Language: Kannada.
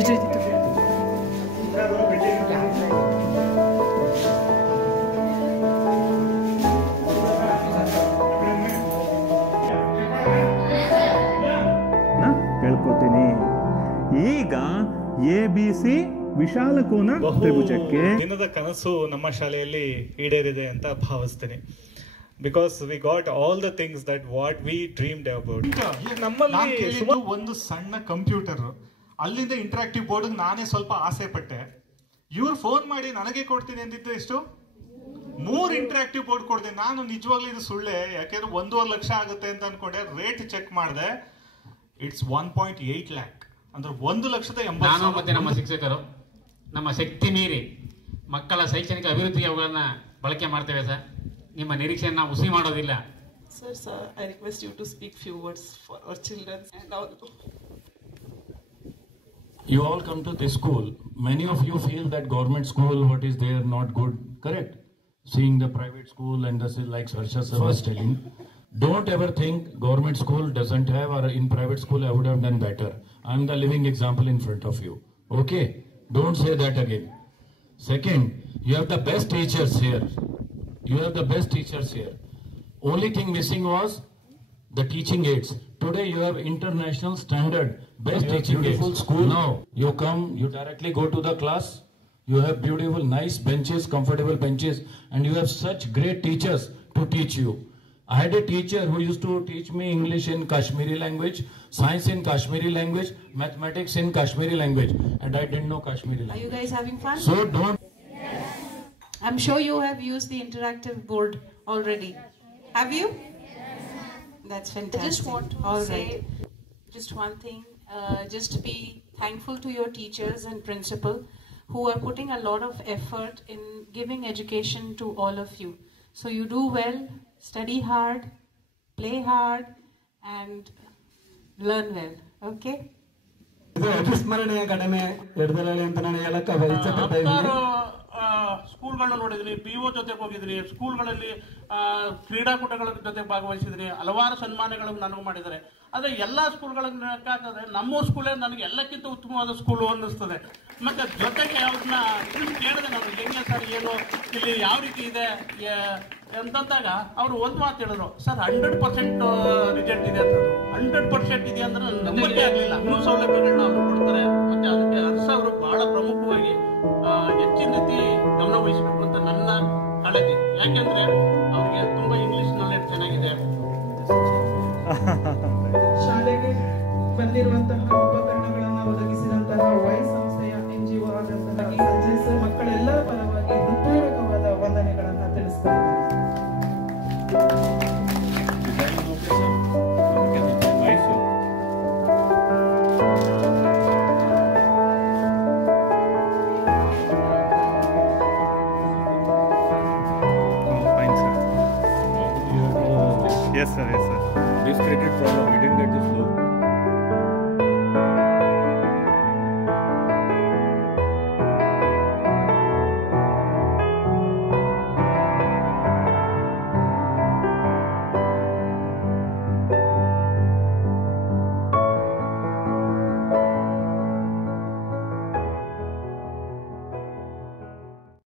ಹೇಳ್ಕೊತೀನಿ. ಈಗ ABC ವಿಶಾಲಕೋನ ತ್ರಿಭುಜಕ್ಕೆ ದಿನದ ಕನಸು ನಮ್ಮ ಶಾಲೆಯಲ್ಲಿ ಈಡೇರಿದೆ ಅಂತ ಭಾವಿಸ್ತೀನಿ. Because we got all the things that what we dreamed about. ನಮ್ಮಲ್ಲಿ ಒಂದು ಸಣ್ಣ ಕಂಪ್ಯೂಟರ್, ಅಲ್ಲಿಂದ ಇಂಟರಾಕ್ಟಿವ್ ಬೋರ್ಡ್ ನಾನೇ ಸ್ವಲ್ಪ ಆಸೆ ಪಟ್ಟೆ. ಇವ್ರು ಫೋನ್ ಮಾಡಿ ನನಗೆ ಕೊಡ್ತೀನಿ ಅಂದಿದ್ದು ಎಷ್ಟು 3 ಇಂಟರಾಕ್ಟಿವ್ ಬೋರ್ಡ್ ಕೊಡ್ತೀನಿ. ನಾನು ನಿಜವಾಗ್ಲೂ ಇದು ಸುಳ್ಳೆ, ಯಾಕೆಂದ್ರೆ 1.5 ಲಕ್ಷ ಆಗುತ್ತೆ ಅಂತ ಅನ್ಕೊಂಡೆ. ರೇಟ್ ಚೆಕ್ ಮಾಡಿದೆ, ಇಟ್ಸ್ 1.8 lakh, ಅಂದ್ರೆ 1,80,000. ನಾನು ಮತ್ತೆ ನಮ್ಮ ಶಿಕ್ಷಕರು ನಮ್ಮ ಶಕ್ತಿ ಮೀರಿ ಮಕ್ಕಳ ಶೈಕ್ಷಣಿಕ ಅಭಿವೃದ್ಧಿಗೆ ಅವುಗಳನ್ನ ಬಳಕೆ ಮಾಡ್ತೇವೆ ಸರ್. ನಿಮ್ಮ ನಿರೀಕ್ಷೆಯನ್ನು ನಾವು ಹುಸಿ ಮಾಡೋದಿಲ್ಲ. Sir, I request you to speak few words for our children and all. You all come to this school. Many of you feel that government school, what is there, not good. Correct? Seeing the private school and this is like Harsha sir was telling. Don't ever think government school doesn't have, or in private school I would have done better. I'm the living example in front of you. Okay? Don't say that again. Second, you have the best teachers here. You have the best teachers here. Only thing missing was the teaching aids. Today you have international standard best teaching aids. School. Now you come, you directly go to the class. You have beautiful, nice benches, comfortable benches, and you have such great teachers to teach you. I had a teacher who used to teach me English in Kashmiri language, science in Kashmiri language, mathematics in Kashmiri language, and I didn't know Kashmiri language. Are you guys having fun? So don't. I'm sure you have used the interactive board already. Have you? That's fantastic. I just want to All say right. just one thing. Just be thankful to your teachers and principal who are putting a lot of effort in giving education to all of you. So you do well, study hard, play hard, and learn well. Okay? ಸ್ಮರಣೆಯ ಕಡಿಮೆ ಹಿಡಿದಲೇ ಅಂತ ನಾನು ಹೇಳಕ್ಕೆ ಇಷ್ಟಪಡ್ತಾ ಇದ್ದೀನಿ. ಸ್ಕೂಲ್ಗಳನ್ನ ನೋಡಿದ್ರಿ, PO ಜೊತೆಗೆ ಹೋಗಿದ್ರಿ, ಸ್ಕೂಲ್ಗಳಲ್ಲಿ ಕ್ರೀಡಾಕೂಟಗಳ ಜೊತೆ ಭಾಗವಹಿಸಿದ್ರಿ, ಹಲವಾರು ಸನ್ಮಾನಗಳನ್ನು ನನಗೂ ಮಾಡಿದ್ದಾರೆ. ಆದರೆ ಎಲ್ಲ ಸ್ಕೂಲ್ಗಳನ್ನಾದ್ರೆ ನಮ್ಮ ಸ್ಕೂಲೇ ನನಗೆ ಎಲ್ಲಕ್ಕಿಂತ ಉತ್ತಮವಾದ ಸ್ಕೂಲು ಅನ್ನಿಸ್ತದೆ. ಮತ್ತೆ ಜೊತೆಗೆ ಅವ್ರನ್ನ ಕೇಳಿದೆ, ನಮ್ಗೆ ಹೆಂಗೆ ಸರ್, ಏನು ಇಲ್ಲಿ ಯಾವ ರೀತಿ ಇದೆ ಅಂತಂದಾಗ ಅವರು ಒಂದು ಮಾತು ಹೇಳಿದ್ರು, ಸರ್ 100% ರಿಸಲ್ಟ್ ಇದೆ ಅಂತ. 100% ಇದೆ ಅಂದ್ರೆ ನನಗೆ ನಂಬಕ್ಕೆ ಆಗಲಿಲ್ಲ. ಮೂಲ ಸೌಲಭ್ಯಗಳನ್ನ ಅವರು ಕೊಡ್ತಾರೆ, ಮತ್ತೆ ಅದಕ್ಕೆ ಹರ್ಷ ಅವರು ಬಹಳ ಪ್ರಮುಖವಾಗಿ ಹೆಚ್ಚಿನ ರೀತಿ ಗಮನ ವಹಿಸಬೇಕು ಅಂತ ನನ್ನ ಕಾಳಜಿ. ಯಾಕೆಂದ್ರೆ ಅವ್ರಿಗೆ ತುಂಬಾ ಇಂಗ್ಲಿಷ್ ನಾಲೆಡ್ಜ್ ಚೆನ್ನಾಗಿದೆ. ಶಾಲೆಗೆ ಬಂದಿರುವಂತಹ ಉಪಕರಣಗಳನ್ನು ಒದಗಿಸಿದಂತಹ ವೈಸ್ ಸಂಸ್ಥೆಯ NGO ಆದಂತಹ ಸಂಜಯ್ ಸರ್ ಮಕ್ಕಳೆಲ್ಲರ ಪರವಾಗಿ ಹೃತ್ಪೂರ್ವಕವಾದ ವಂದನೆಗಳನ್ನು ತಿಳಿಸ್ತಾರೆ. Yes sir, yes sir. This credit problem, we didn't get this loan.